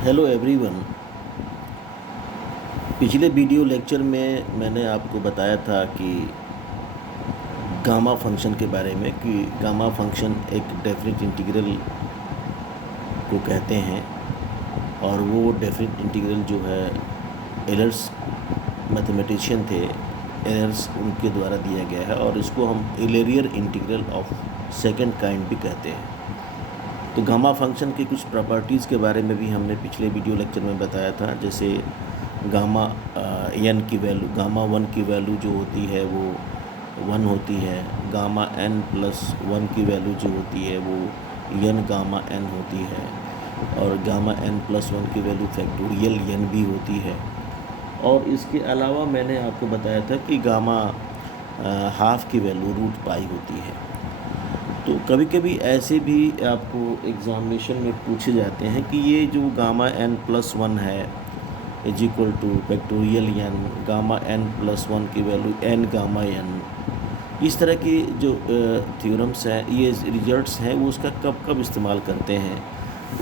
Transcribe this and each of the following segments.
Hello everyone. पिछले video lecture में मैंने आपको बताया था कि गामा फंक्शन के बारे में कि गामा फंक्शन एक डेफिनेट इंटीग्रल को कहते हैं और वो डेफिनेट इंटीग्रल जो है एलर्स मैथमेटिशियन थे, एलर्स उनके द्वारा दिया गया है और इसको हम एलरियर इंटीग्रल ऑफ सेकंड काइंड भी कहते हैं। तो गामा फंक्शन की कुछ प्रॉपर्टीज़ के बारे में भी हमने पिछले वीडियो लेक्चर में बताया था। जैसे गामा एन की वैल्यू, गामा 1 की वैल्यू जो होती है वो 1 होती है। गामा n प्लस 1 की वैल्यू जो होती है वो n गामा n होती है और गामा n प्लस 1 की वैल्यू फैक्टोरियल n भी होती है। और इसके अलावा मैंने आपको बताया था कि गामा हाफ की वैल्यू रूट पाई होती है। तो कभी कभी ऐसे भी आपको एग्ज़ामिनेशन में पूछे जाते हैं कि ये जो गामा n प्लस 1 है is equal two factorial n, gamma n plus 1 की वैल्यू n गामा n, इस तरह की जो थ्योरम्स हैं, ये रिजल्ट्स हैं, वो उसका कब कब इस्तेमाल करते हैं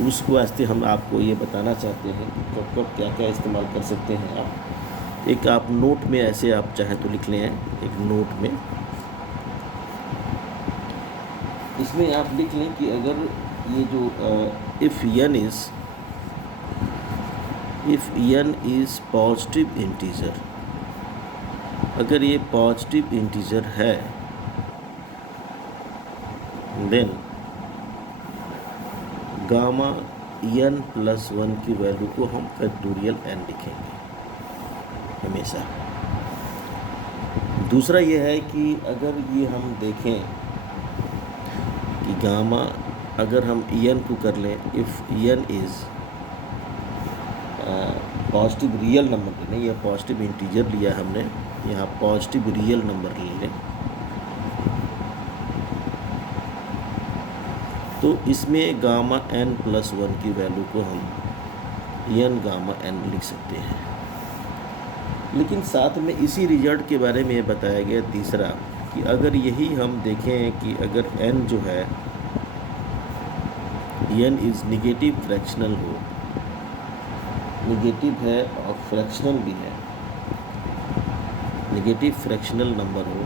उसको वास्ते हम आपको ये बताना चाहते हैं कि कब कब क्या क्या इस्तेमाल कर सकते हैं। आप एक आप नोट में ऐसे आप चाहें तो लिख लें, एक नोट में इसमें आप लिख लें कि अगर ये जो if n is positive integer, अगर ये पॉजिटिव इंटीजर है देन गामा n प्लस 1 की वैल्यू को हम फैक्टोरियल n लिखेंगे हमेशा। दूसरा ये है कि अगर ये हम देखें कि गामा, अगर हम n को कर लें, if n is positive real number लें, या पॉजिटिव इंटीजर लिया हमने, यहाँ पॉजिटिव रियल नंबर ले लें, तो इसमें गामा n प्लस 1 की वैल्यू को हम n गामा n लिख सकते हैं। लेकिन साथ में इसी रिजल्ट के बारे में बताया गया तीसरा कि अगर यही हम देखें कि अगर n जो है n इज़ निगेटिव फ्रैक्शनल हो, निगेटिव है और फ्रैक्शनल भी है, निगेटिव फ्रैक्शनल नंबर हो,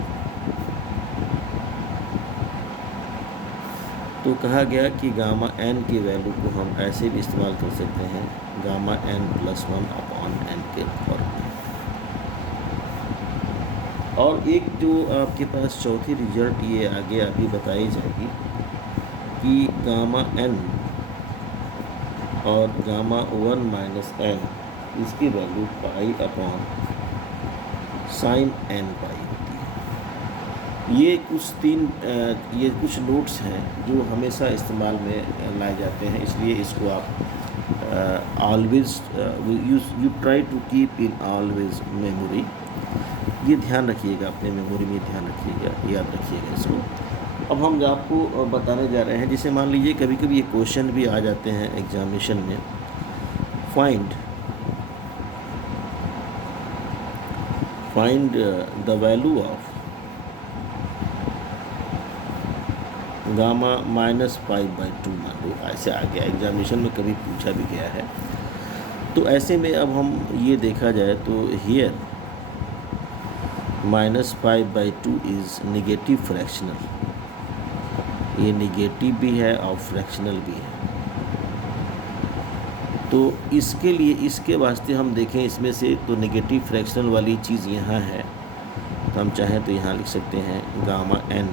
तो कहा गया कि गामा n की वैल्यू को हम ऐसे भी इस्तेमाल कर सकते हैं, gamma n plus 1 upon n के फॉर्म में। और एक जो आपके पास चौथी रिजल्ट ये आगे अभी बताई जाएगी कि गामा n और गामा 1 माइनस n, इसकी value pi upon sine n पाई होती है। ये कुछ नोट्स हैं जो हमेशा इस्तेमाल में लाए जाते हैं, इसलिए इसको आप always you try to keep in always memory. ये ध्यान रखिएगा, अपने मेमोरी में ध्यान रखिएगा, याद रखिएगा इसको। अब हम आपको बताने जा रहे हैं, जैसे मान लीजिए कभी कभी ये क्वेश्चन भी आ जाते हैं एग्जामिनेशन में, find the value of gamma minus 5/2, मान लो ऐसे आ गया एग्जामिनेशन में, कभी पूछा भी गया है। तो ऐसे में अब हम ये देखा जाए तो हियर -5/2 इज़ निगेटिव फ्रैक्शनल, ये निगेटिव भी है और फ्रैक्शनल भी है। तो इसके लिए, इसके वास्ते हम देखें इसमें से तो निगेटिव फ्रैक्शनल वाली चीज़ यहाँ है, तो हम चाहें तो यहाँ लिख सकते हैं gamma n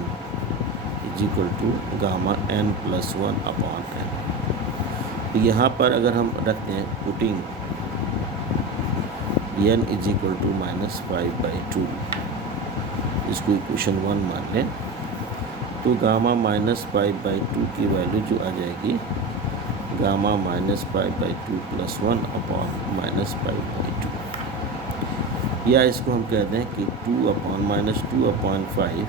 is equal to gamma n plus 1 upon n। तो यहाँ पर अगर हम रखते हैं putting n is equal to -5/2, इसको इक्वेशन 1 मान लें, तो गामा -5/2 की वैल्यू जो आ जाएगी गामा -5/2 प्लस 1 अपॉन -5/2, या इसको हम कहते हैं कि 2 अपॉन -2/5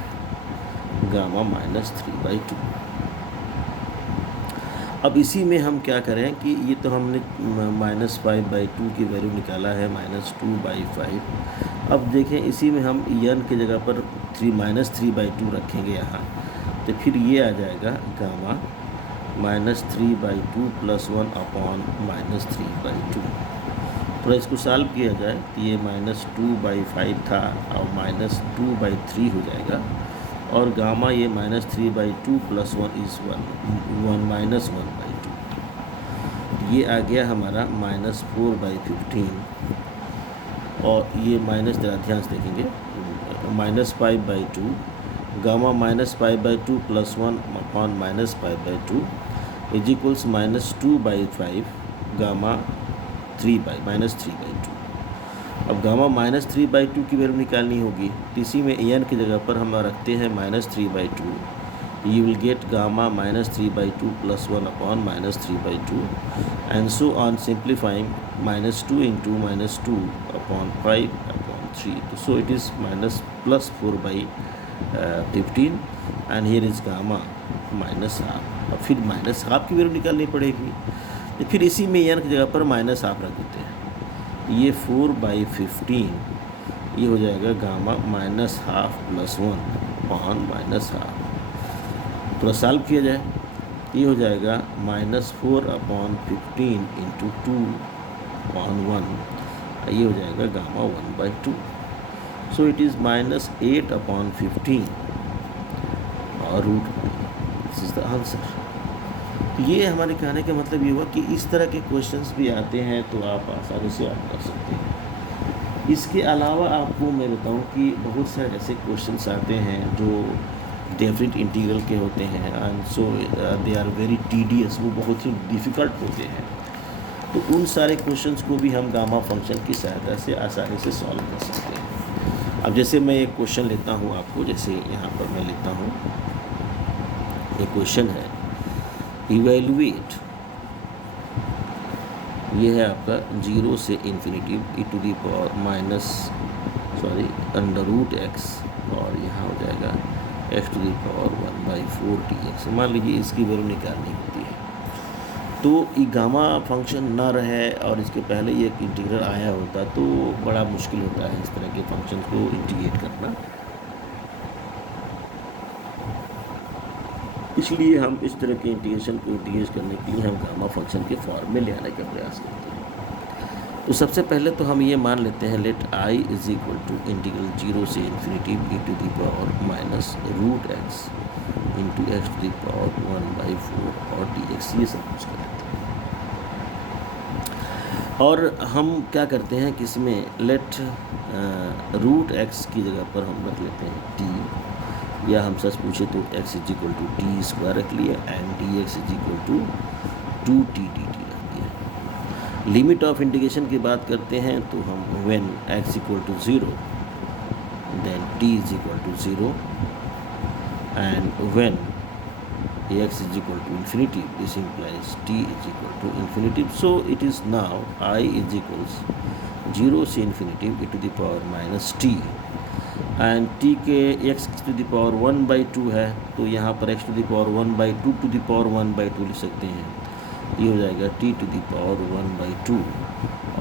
गामा -3/2। अब इसी में हम क्या करें कि ये तो हमने -5/2 की वैल्यू निकाला है -2/5। अब देखें इसी में हम n की जगह पर -3/2 रखेंगे यहाँ, तो फिर ये आ जाएगा गामा -3/2 + 1 अपॉन -3/2। थोड़ा इसको सॉल्व किया जाए तो ये -2/5 था और -2/3 हो जाएगा, और गामा ये -3/2 + 1 इज़ 1-1 ये आ गया हमारा -4/15, और ये माइनस ध्यान से देखेंगे -5/2 gamma -5/2 + 1 upon -5/2 is equals -2/5 gamma -3/2। अब गामा -3/2 की वैल्यू निकालनी होगी, तो इसी में एन की जगह पर हम रखते हैं -3/2। you will get gamma -3/2 + 1 upon -3/2, and so on, simplifying -2 into -2 upon 5 upon 3. So it is +4/15, and here is gamma -12. अब फिर -12 की वैल्यू निकालनी पड़ेगी, तो फिर इसी में n की जगह पर -12 रख देते हैं। ये 4/15 ये हो जाएगा गामा -12 + 1 upon -12। थोड़ा सॉल्व किया जाए, ये हो जाएगा -4/15 × 2/1, ये हो जाएगा गामा 1/2। सो इट इज़ -8/15 और √1। This is the answer. ये हमारे कहने का मतलब ये हुआ कि इस तरह के क्वेश्चंस भी आते हैं तो आप आसानी से आप कर सकते हैं। इसके अलावा आपको मैं बताऊं कि बहुत सारे ऐसे क्वेश्चंस आते हैं जो डेफिनेट इंटीग्रल के होते हैं, and so they are very tedious, वो बहुत ही डिफ़िकल्ट होते हैं। तो उन सारे क्वेश्चंस को भी हम गामा फंक्शन की सहायता से आसानी से सॉल्व कर सकते हैं। अब जैसे मैं एक क्वेश्चन लेता हूँ आपको, जैसे यहाँ पर मैं लेता हूँ एक क्वेश्चन है, इवेल्युएट, ये है आपका 0 से इन्फिनिटी √x, और यहाँ हो जाएगा x⁴ dx। मान लीजिए इसकी वैल्यू निकालनी होती है, तो ये गामा फंक्शन ना रहे और इसके पहले ये एक इंटीग्रल आया होता तो बड़ा मुश्किल होता है इस तरह के फंक्शन को इंटीग्रेट करना। इसलिए हम इस तरह के इंटीग्रेशन को इंटीग्रेट करने के लिए हम गामा फंक्शन के फॉर्म में ले आने का प्रयास करते हैं। तो सबसे पहले तो हम ये मान लेते हैं लेट I = 0 से इन्फिनिटी e⁻⁻ √x × x⁴ और dx, ये सब कुछ कर लेते हैं। और हम क्या करते हैं कि इसमें लेट √x की जगह पर हम रख लेते हैं t, या हम सच पूछे तो x = t² रख लिया, एंड dx = 2t dt रख दिया। लिमिट ऑफ इंटीग्रेशन की बात करते हैं तो हम when x = 0 then t = 0, and when x = infinity, this implies t = infinity. So it is now I = 0 से इन्फिनिटी e⁻t, एंड t के x⁴ 1/2 है, तो यहाँ पर x⁴ 1/2 लिख सकते हैं। ये हो जाएगा t⁴ 1/2,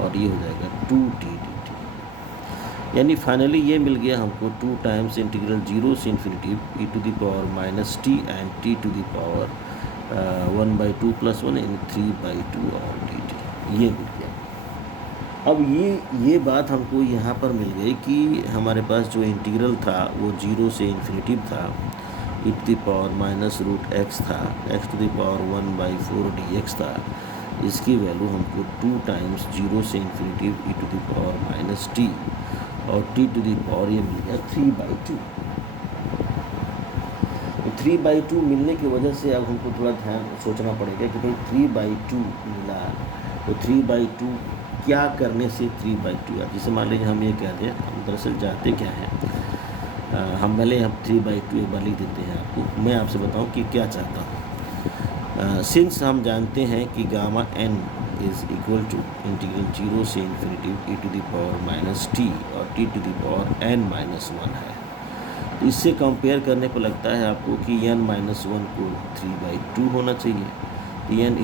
और ये हो जाएगा 2t dt। यानी फाइनली ये मिल गया हमको 2 टाइम्स इंटीग्रल 0 से इन्फिनिटी e⁻t एंड t⁴ 1/2 + 1 यानी 3/2 और dt, ये मिल गया। अब ये बात हमको यहाँ पर मिल गई कि हमारे पास जो इंटीग्रल था वो 0 से इन्फिनिटी था, e⁻√x था, x⁴ 1/4 dx था। इसकी वैल्यू हमको 2 टाइम्स 0 से इन्फिनिटी e⁻t और t⁴ ये मिल गया 3/2। तो 3/2 मिलने की वजह से अब हमको थोड़ा ध्यान सोचना पड़ेगा कि भाई 3/2 मिला, तो 3/2 क्या करने से 3/2 या जैसे मान लीजिए हम ये कह दें, हम दरअसल चाहते क्या हैं, हम भले हम 3/2 एक बार लिख देते हैं आपको, मैं आपसे बताऊं कि क्या चाहता हूँ। सिंस हम जानते हैं कि गामा n = 0 से इन्फिनिटी e⁻t और t⁻n-1 है, तो इससे कंपेयर करने पर लगता है आपको कि n-1 को 3/2 होना चाहिए, n =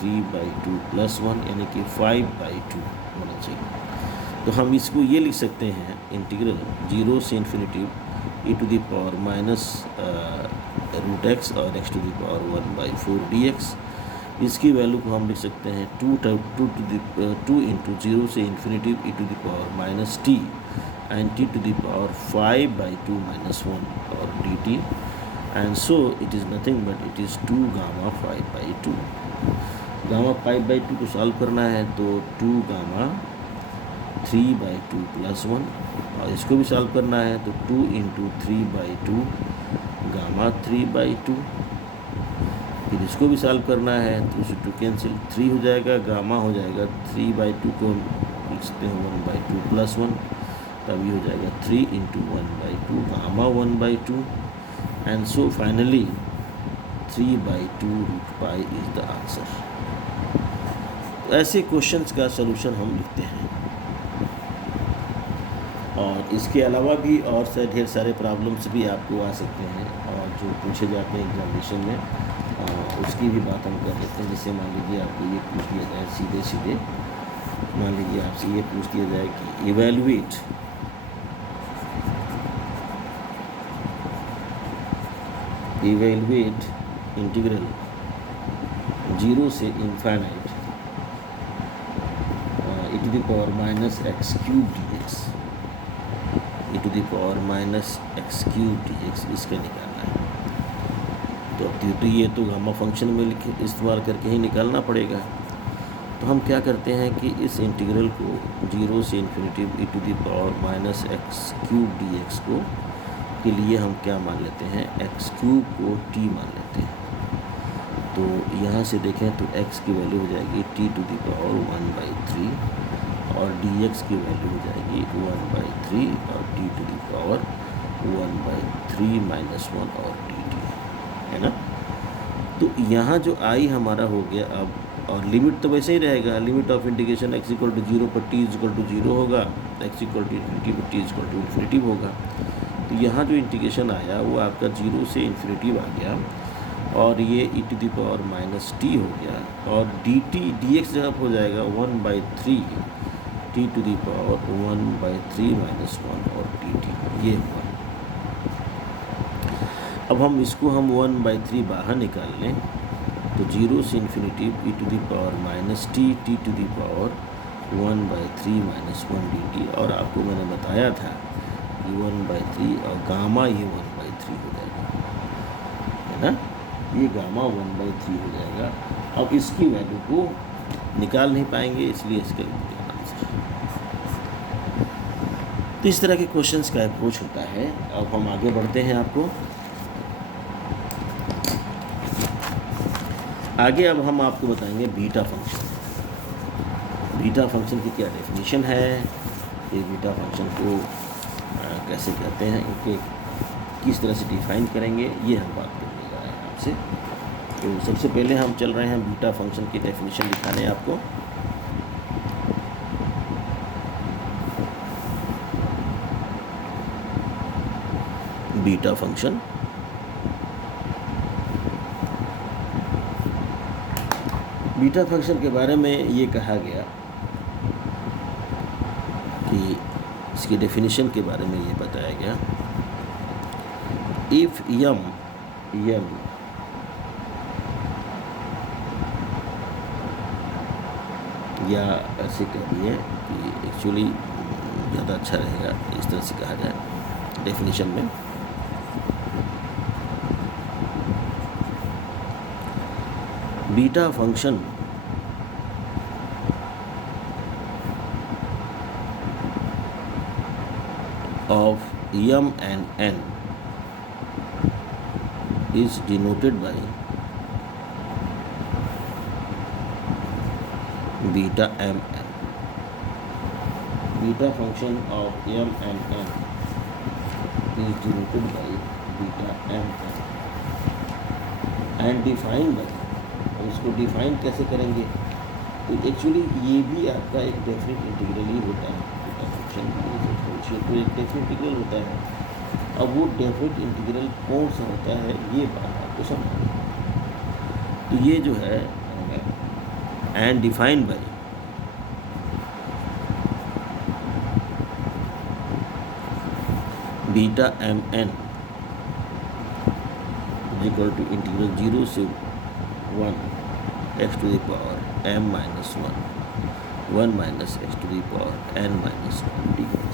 3/2 + 1 यानी कि 5/2 होना चाहिए। तो हम इसको ये लिख सकते हैं इंटीग्रल 0 से इन्फिनिटी e⁻t रूट एक्स और x to the power 1/4 dx। इसकी वैल्यू को हम लिख सकते हैं 2 इंटू 0 से infinity e to the power minus t and t to the power 5/2 - 1 और dt, and so it is nothing but it is 2 gamma 5/2। Gamma 5/2 को सॉल्व करना है तो 2 गामा 3/2 + 1, और इसको भी सॉल्व करना है तो 2 इंटू 3/2 गामा 3/2। फिर इसको भी सॉल्व करना है तो इसे 2 कैंसिल, 3 हो जाएगा, गामा हो जाएगा 3/2 को लिख सकते हैं 1/2 + 1, तब ये हो जाएगा 3 into 1/2 gamma 1/2, and so finally 3/2 root pi is the answer. तो ऐसे क्वेश्चंस का सलूशन हम लिखते हैं, और इसके अलावा भी और से ढेर सारे प्रॉब्लम्स भी आपको आ सकते हैं और जो पूछे जाते हैं एग्जामिनेशन में, उसकी भी बात हम कर लेते हैं। जैसे मान लीजिए आपको ये पूछ दिया जाए सीधे सीधे, मान लीजिए आपसे ये पूछ दिया जाए कि इवेलुएट इंटीग्रल 0 से infinite e to the power -x³ dx, e to the power -x³ dx इसका निकालना है। तो ये तो गामा फंक्शन में इस्तेमाल करके ही निकालना पड़ेगा। तो हम क्या करते हैं कि इस इंटीग्रल को 0 से infinity e to the power -x³ dx को के लिए हम क्या मान लेते हैं, x³ को t मान लेते हैं। तो यहाँ से देखें तो x की वैल्यू हो जाएगी t टू द पावर 1/3 और dx की वैल्यू हो जाएगी 1/3 और t टू द पावर 1/3 - 1 और dt, है ना। तो यहाँ जो i हमारा हो गया अब, और लिमिट तो वैसे ही रहेगा, लिमिट ऑफ इंटीग्रेशन x = 0 पर t = 0 होगा, x = इन्फिनिटी पर t = इन्फिनिटी होगा। तो यहाँ जो इंटीग्रेशन आया वो आपका 0 से इन्फिनिटी आ गया, और ये e to the power -t हो गया, और dt dx जब हो जाएगा 1/3 t टू द पावर 1/3 - 1 और dt, ये हुआ। अब हम इसको 1/3 बाहर निकाल लें तो 0 से infinity e to the power -t to the power 1/3 - 1 dt, और आपको मैंने बताया था कि 1/3 और गामा ये 1/3 हो जाएगा, है ना। ये गामा 1/3 हो जाएगा। अब इसकी वैल्यू को निकाल नहीं पाएंगे, इसलिए इसका आंसर। तो इस तरह के क्वेश्चंस का अप्रोच होता है। अब हम आगे बढ़ते हैं आपको आगे। अब हम आपको बताएंगे बीटा फंक्शन। बीटा फंक्शन की क्या डेफिनेशन है, ये बीटा फंक्शन को कैसे कहते हैं, इनके किस तरह से डिफाइन करेंगे, ये हम बात करने जा रहे हैं आपसे। तो सबसे पहले हम चल रहे हैं बीटा फंक्शन की डेफिनेशन दिखाने आपको। बीटा फंक्शन के बारे में ये कहा गया कि इसकी डेफिनेशन के बारे में ये बताया गया, इफ़ यम या ऐसे कह दिए कि एक्चुअली ज़्यादा अच्छा रहेगा इस तरह से कहा जाए डेफिनेशन में। Beta function of m and n is denoted by beta mn. Beta function of m and n is denoted by beta mn and defined by, अब इसको डिफाइन कैसे करेंगे, तो एक्चुअली ये भी आपका एक डेफिनेट इंटीग्रल ही होता है। बीटा फंक्शन तो एक डेफिनेट इंटीग्रल होता है। अब वो डेफिनेट इंटीग्रल कौन सा होता है ये बात आपको समझना। तो ये जो है and defined by beta mn equal to integral 0 से 1 x to the power m minus 1 minus x to the power n minus 1 dx।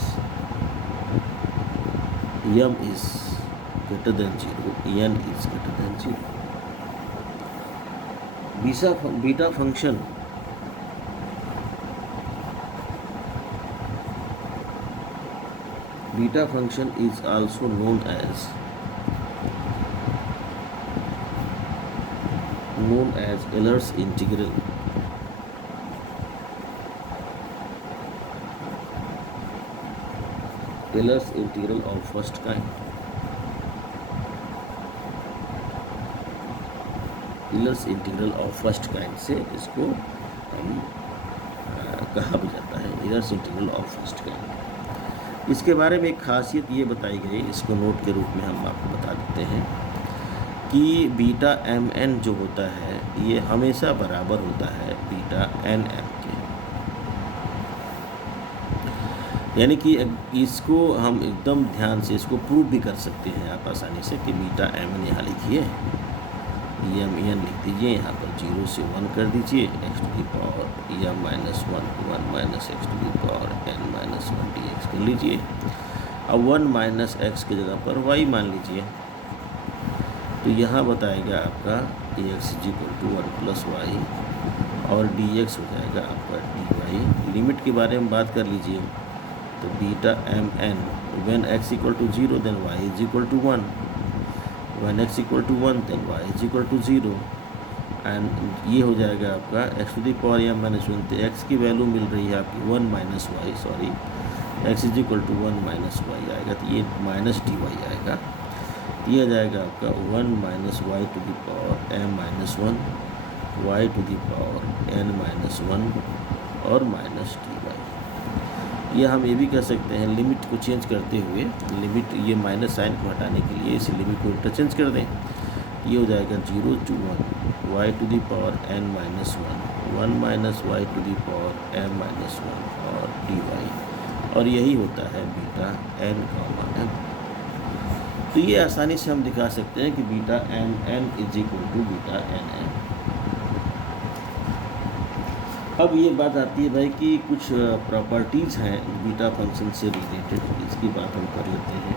m is greater than 0, n is greater than 0। Beta function is also known as Euler's integral। Euler's integral of first kind। Euler's integral of first kind से इसको हम कहा भी जाता है Euler's integral of first kind। इसके बारे में एक खासियत ये बताई गई, इसको नोट के रूप में हम आपको बता देते हैं कि बीटा एम एन जो होता है ये हमेशा बराबर होता है बीटा एन एम के। यानी कि इसको हम एकदम ध्यान से इसको प्रूव भी कर सकते हैं आप आसानी से कि बीटा एम एन यहाँ लिखिए, एम एन लिख दीजिए, यहाँ पर 0 से 1 कर दीजिए, x to the power m minus 1 minus x to the power n minus 1 d x कर लीजिए। अब 1 माइनस एक्स की जगह पर वाई मान लीजिए, तो यहाँ बताएगा आपका A x is equal to 1 plus Y और डी एक्स हो जाएगा आपका डी वाई। लिमिट के बारे में बात कर लीजिए, तो beta M n when x equal to 0 then y is equal to 1, when x equal to 1 then y is equal to 0। And ये हो जाएगा आपका x to the power m minus 1, तो एक्स की वैल्यू मिल रही है आपकी 1 minus y, sorry x is equal to 1 minus y आएगा, तो ये माइनस डी वाई आएगा। ये आ जाएगा आपका 1 minus y to the power m minus 1 y to the power n minus 1 और माइनस डी वाई। ये हम ये भी कह सकते हैं लिमिट को चेंज करते हुए, लिमिट ये माइनस साइन को हटाने के लिए इस लिमिट को इंटरचेंज कर दें, ये हो जाएगा 0 to 1 y to the power n minus 1 minus y to the power m minus 1 और डी वाई, और यही होता है बीटा एन कॉमा एम। तो ये आसानी से हम दिखा सकते हैं कि beta M N is equal to beta n m. अब ये बात आती है भाई कि कुछ प्रॉपर्टीज़ हैं बीटा फंक्शन से रिलेटेड, इसकी बात हम कर लेते हैं।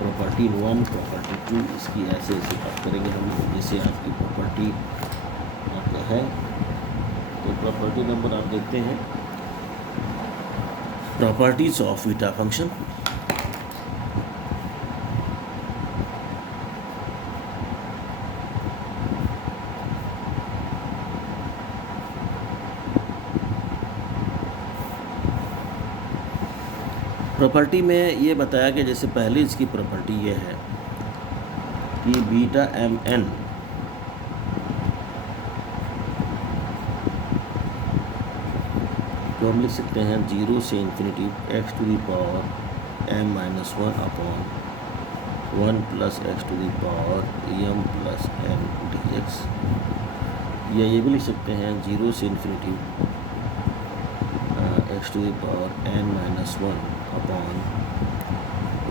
प्रॉपर्टी 1, प्रॉपर्टी 2, इसकी ऐसे बात करेंगे हम। जैसे आपकी प्रॉपर्टी है, तो प्रॉपर्टी नंबर आप देखते हैं, properties of beta function. Property में ये बताया कि जैसे पहले इसकी प्रॉपर्टी ये है कि बीटा एम एन तो हम लिख सकते हैं 0 से infinity x to the power m minus 1 upon 1 plus x to the power m plus n d x, या ये भी लिख सकते हैं 0 से infinity x to the power n minus 1 upon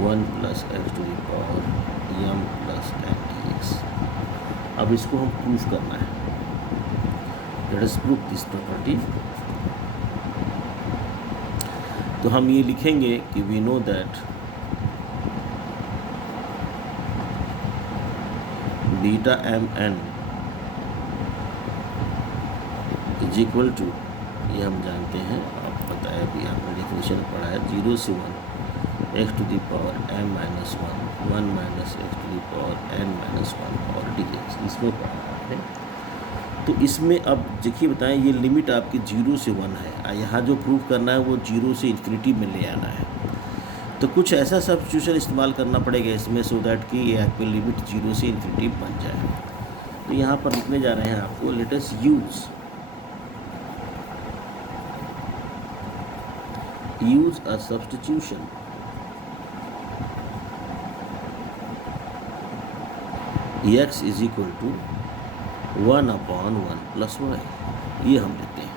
1 plus x to the power m plus n d x. अब इसको हम प्रूफ करना है, let us proof this property. तो हम ये लिखेंगे कि we know that beta M N is equal to, ये हम जानते हैं, आप बताया भी, आपने डेफिनेशन पढ़ा है, 0 से 1 x to the power m minus 1 minus x to the power n minus 1 और डी एक्स, इसमें पढ़ा आपने। तो इसमें अब देखिए बताएं, ये लिमिट आपकी 0 से 1 है, यहाँ जो प्रूफ करना है वो 0 से इन्फिनिटी में ले आना है। तो कुछ ऐसा सब्स्टिट्यूशन इस्तेमाल करना पड़ेगा इसमें, सो दैट कि ये आपकी लिमिट 0 से इन्फिनिटी बन जाए। तो यहाँ पर लिखने जा रहे हैं आपको, let us use a substitution x is equal to 1 upon 1 plus y, ये हम लेते हैं।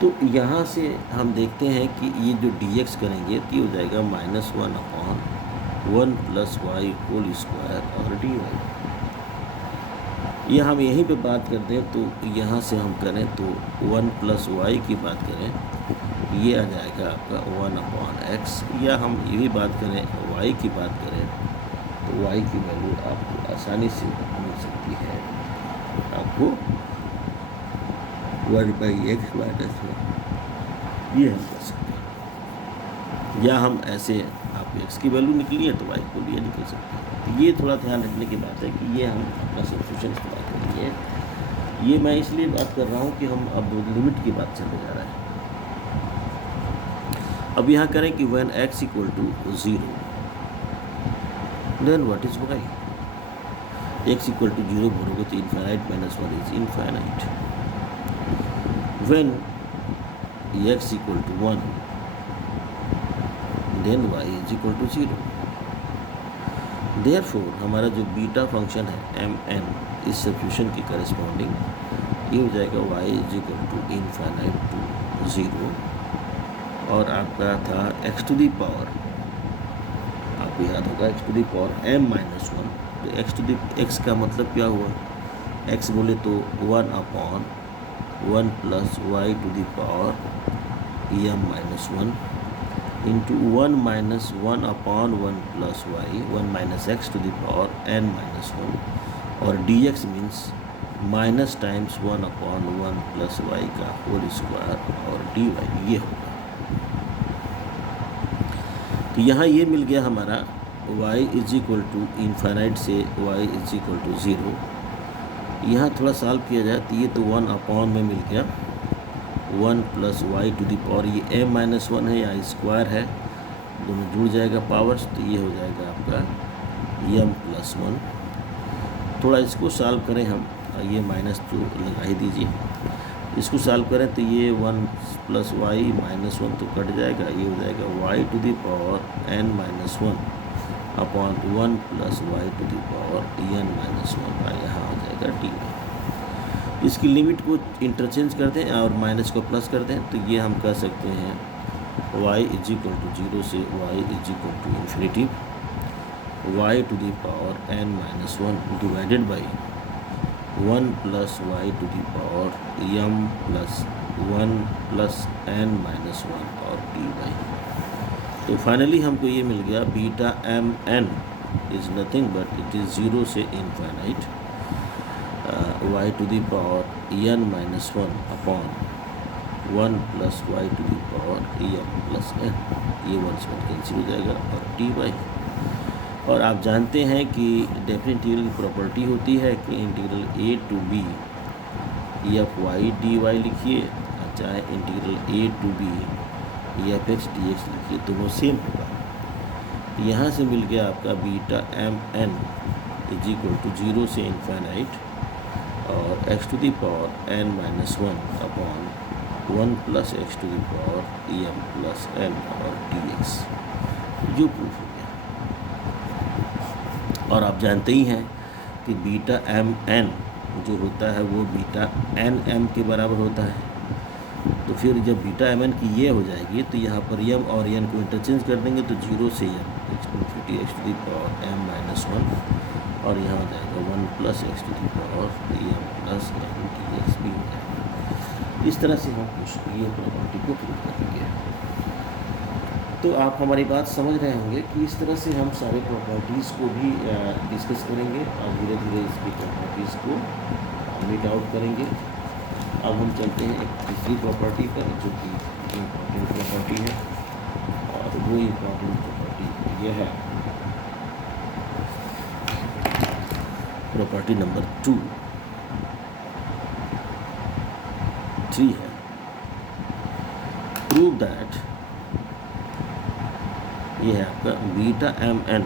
तो यहाँ से हम देखते हैं कि ये जो dx करेंगे तो ये हो जाएगा -1 upon 1 plus y whole square और डी वाई। ये हम यहीं पे बात करते हैं, तो यहाँ से हम करें तो 1 प्लस वाई की बात करें, ये आ जाएगा आपका 1 अपॉन एक्स। या हम ये भी बात करें वाई की बात करें तो वाई की वैल्यू आपको आसानी से मिल सकती है, आपको 1/x माइनस 1, ये हम कर सकते हैं। या हम ऐसे आप x की वैल्यू निकली है तो y को भी निकल सकते हैं। तो ये थोड़ा ध्यान रखने की बात है कि ये हम अपना सब्स्टिट्यूशन इस्तेमाल करेंगे। ये मैं इसलिए बात कर रहा हूँ कि हम अब लिमिट की बात चलने जा रहा है। अब यहाँ करें कि when x equal to 0 then what is y। x equal to 0 बोलोगे तो infinite minus 1 is infinite. when x equal to 1 then y is equal to 0। Therefore हमारा जो बीटा फंक्शन है mn इस सब्स्टिट्यूशन के करस्पॉन्डिंग ये हो जाएगा y is equal to infinite to 0। और आपका था x टू दी पावर, आपको याद होगा x to the power m minus 1। तो x का मतलब क्या हुआ, x बोले तो 1 upon 1 plus y to the power m minus 1 into 1 minus 1 upon 1 plus y 1 minus x to the power n minus 1 और dx means minus times 1 upon 1 plus y का whole square और dy ये होगा। तो यहाँ ये मिल गया हमारा y is equal to infinite से y इज इक्वल टू 0। यहाँ थोड़ा सॉल्व किया जाए तो ये तो 1 अपॉन में मिल गया 1 plus y to the power, ये m माइनस 1 है या स्क्वायर है, दोनों जुड़ जाएगा पावर्स, तो ये हो जाएगा आपका m प्लस 1। थोड़ा इसको सॉल्व करें हम, ये माइनस तो लगा ही दीजिए, इसको सॉल्व करें तो ये 1 प्लस वाई माइनस 1 तो कट जाएगा, ये हो जाएगा y to the power n minus 1 upon 1 plus y to the power n minus 1 का यहाँ हो जाएगा dy। इसकी लिमिट को इंटरचेंज कर दें और माइनस को प्लस कर दें तो ये हम कह सकते हैं y इज इक्वल टू 0 से y is equal to infinity y to the power n minus 1 divided by 1 plus y to the power m plus 1 plus n minus 1 और dy। तो फाइनली हमको ये मिल गया beta mn is nothing but it is 0 से infinite y to the power n minus 1 upon 1 plus y to the power m plus n, ये 1 से 1 cancel हो जाएगा और dy। और आप जानते हैं कि डेफिनेट इंटीग्रल की प्रॉपर्टी होती है कि integral a to b f y d y लिखिए, चाहे integral a to b f x d x लिखिए, दोनों सेम होगा। यहाँ से मिल गया आपका beta mn is equal to 0 से इनफाइनाइट और x to the power n minus 1 upon 1 plus x to the power m plus n और dx, जो प्रूफ हो गया। और आप जानते ही हैं कि बीटा mn जो होता है वो बीटा nm के बराबर होता है। तो फिर जब बीटा mn की ये हो जाएगी तो यहाँ पर m और n को इंटरचेंज कर देंगे तो 0 से m x to the power m minus 1 और यहाँ हो जाएगा 1 plus x to the power m plus n dx भी हो जाएगा। इस तरह से हम ये प्रॉपर्टी को प्रूव करेंगे। तो आप हमारी बात समझ रहे होंगे कि इस तरह से हम सारे प्रॉपर्टीज़ को भी डिस्कस करेंगे और धीरे धीरे इसकी प्रॉपर्टीज़ को मीट आउट करेंगे। अब हम चलते हैं एक तीसरी प्रॉपर्टी पर जो कि इम्पॉर्टेंट प्रॉपर्टी है और वो इम्पॉर्टेंट प्रॉपर्टी यह है प्रॉपर्टी नंबर 3 है, प्रूव दैट, ये है आपका बीटा mn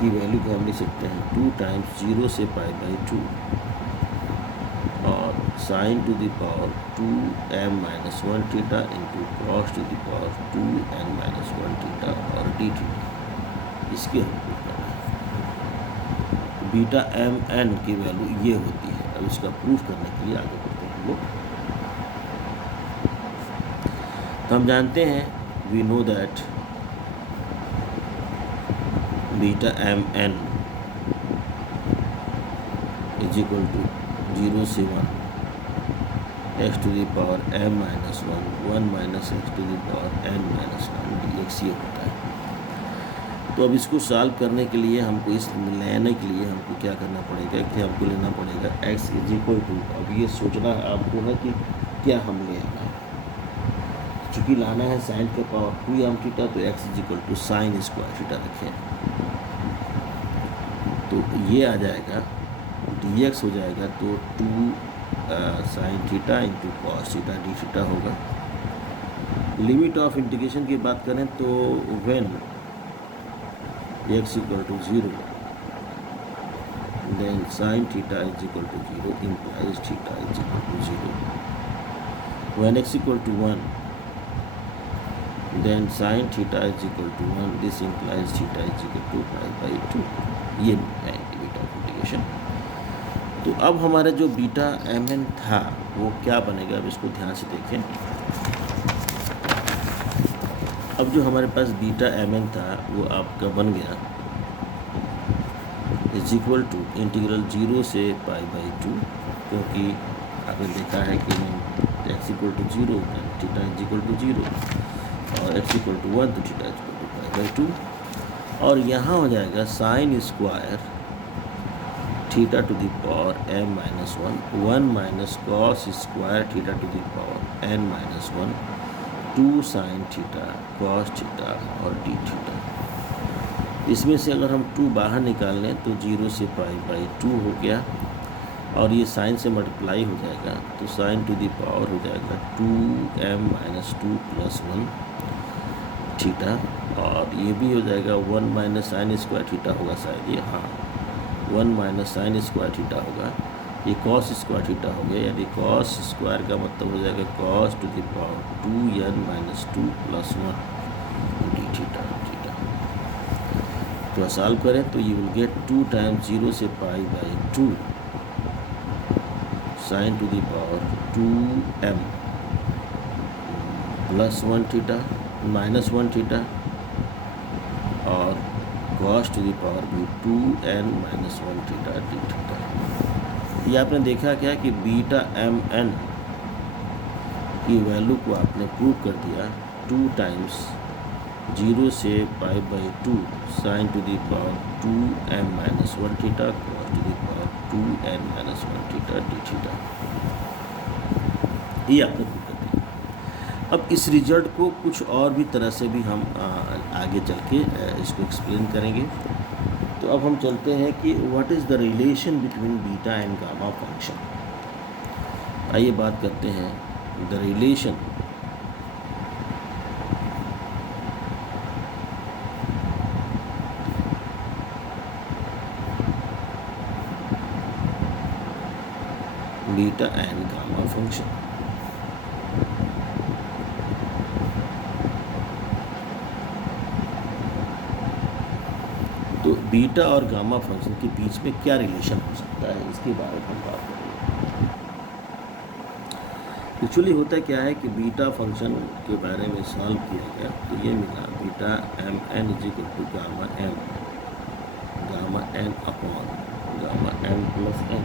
की वैल्यू को हम लिख सकते हैं 2 टाइम्स 0 से π/2 और sign to the power 2m minus 1 theta into cos to the power 2n minus 1 theta और डी थीटा। इसके हम प्रूफ कर रहे हैं बीटा mn की वैल्यू ये होती है। अब इसका प्रूफ करने के लिए आगे बढ़ते हैं हम लोग। तो हम जानते हैं we know that beta M N is equal to 0 से 1 x to the power m minus 1 minus x to the power n minus 1 dx ये होता है। तो अब इसको सॉल्व करने के लिए हमको इस लेने के लिए हमको क्या करना पड़ेगा कि हमको लेना पड़ेगा x इज इक्वल टू, अब ये सोचना है आपको ना कि क्या हम ले आना है। चूँकि लाना है साइन के पावर 2 m थीटा, तो x is equal to sine square theta रखें, तो ये आ जाएगा dx हो जाएगा तो 2 sine theta into cos theta D theta होगा। लिमिट ऑफ इंटीग्रेशन की बात करें तो when x equal to 0 then sine theta is equal to 0 implies theta is equal to 0। When x equal to 1 then sine theta is equal to 1 this implies theta is equal to π/2। ये है limit of integration. तो अब हमारा जो beta M N था वो क्या बनेगा, अब इसको ध्यान से देखें। अब जो हमारे पास बीटा एम एन था वो आपका बन गया इज इक्वल टू इंटीग्रल 0 से π/2, क्योंकि आपने देखा है कि x equal to 0 theta is equal to 0 और x इक्वल टू 1 तो थीटा इज इक्वल टू π/2। और यहाँ हो जाएगा sign square theta two the power m minus 1 minus cos square theta two the power n minus 1 2 sine theta cos theta और D theta. इसमें से अगर हम 2 बाहर निकाल लें तो 0 से π/2 हो गया और ये साइन से मल्टीप्लाई हो जाएगा, तो साइन टू द पावर हो जाएगा 2m माइनस 2 प्लस 1 थीटा, और ये भी हो जाएगा 1 माइनस साइन स्क्वायर थीटा होगा शायद ये, हाँ 1 माइनस साइन स्क्वायर थीटा होगा, ये कॉस स्क्वायर थीटा हो गया, यानी कॉस स्क्वायर का मतलब हो जाएगा cos to the power 2n minus 2 plus 1 D theta theta. तो सॉल्व करें तो यू विल गेट 2 टाइम्स 0 से π/2 sine to the power 2m plus 1 theta minus 1 theta और कॉस टू द पावर भी 2n minus 1 theta D theta. ये आपने देखा क्या कि बीटा एम एन की वैल्यू को आपने प्रूव कर दिया 2 टाइम्स 0 से π/2 sine to the power 2m minus 1 theta cos to the power 2n minus 1 theta D theta. ये आपने प्रूव कर दिया। अब इस रिजल्ट को कुछ और भी तरह से भी हम आगे चल के इसको एक्सप्लेन करेंगे। तो अब हम चलते हैं कि what is the relation between beta and gamma function. आइए बात करते हैं the relation beta and gamma function. तो बीटा और गामा फंक्शन के बीच में क्या रिलेशन हो सकता है, इसके बारे में हम बात करेंगे। एक्चुअली होता क्या है कि बीटा फंक्शन के बारे में सॉल्व किया गया तो ये मिला beta M N is equal to gamma n upon gamma n plus n.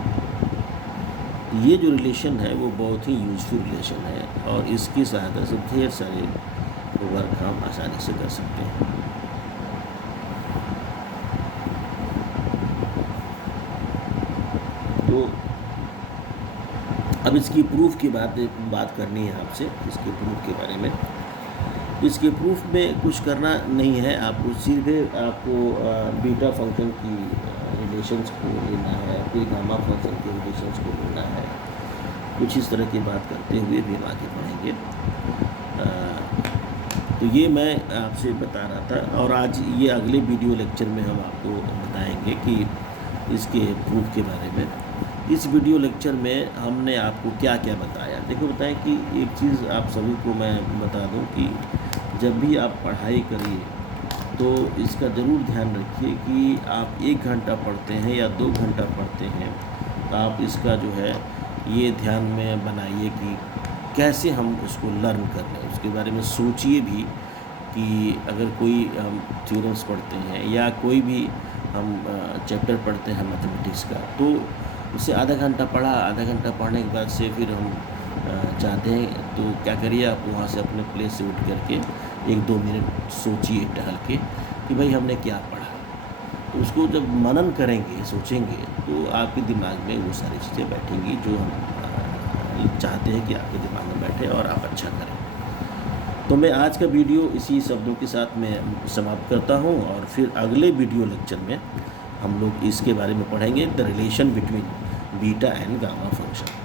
ये जो रिलेशन है वो बहुत ही यूजफुल रिलेशन है और इसकी सहायता से ढेर सारे वर्क हम आसानी से कर सकते हैं। तो अब इसकी प्रूफ की बात करनी है आपसे, इसके प्रूफ के बारे में। इसके प्रूफ में कुछ करना नहीं है, आपको सीधे आपको बीटा फंक्शन की रिलेशंस को लेना है, फिर गामा फंक्शन के रिलेशंस को लेना है। कुछ इस तरह की बात करते हुए भी हम आगे बढ़ेंगे। तो ये मैं आपसे बता रहा था और आज ये अगले वीडियो लेक्चर में हम आपको बताएंगे कि इसके प्रूफ के बारे में। इस वीडियो लेक्चर में हमने आपको क्या क्या बताया। देखो बताएं कि एक चीज़ आप सभी को मैं बता दूं कि जब भी आप पढ़ाई करिए तो इसका ज़रूर ध्यान रखिए कि आप 1 घंटा पढ़ते हैं या 2 घंटा पढ़ते हैं, तो आप इसका जो है ये ध्यान में बनाइए कि कैसे हम उसको लर्न कर लें, उसके बारे में सोचिए भी कि अगर कोई हम थ्योरम्स पढ़ते हैं या कोई भी हम चैप्टर पढ़ते हैं मैथमेटिक्स का, तो उसे आधा घंटा पढ़ा, आधा घंटा पढ़ने के बाद से फिर हम चाहते हैं तो क्या करिए, आप वहाँ से अपने प्लेस से उठ करके 1-2 मिनट सोचिए टहल के कि भाई हमने क्या पढ़ा। तो उसको जब मनन करेंगे, सोचेंगे, तो आपके दिमाग में वो सारी चीज़ें बैठेंगी जो हम चाहते हैं कि आपके दिमाग में बैठे और आप अच्छा करें। तो मैं आज का वीडियो इसी शब्दों के साथ मैं समाप्त करता हूँ, और फिर अगले वीडियो लेक्चर में हम लोग इसके बारे में पढ़ेंगे, the relation between beta and gamma function.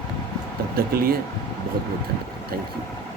तब तक के लिए बहुत बहुत धन्यवाद। Thank you.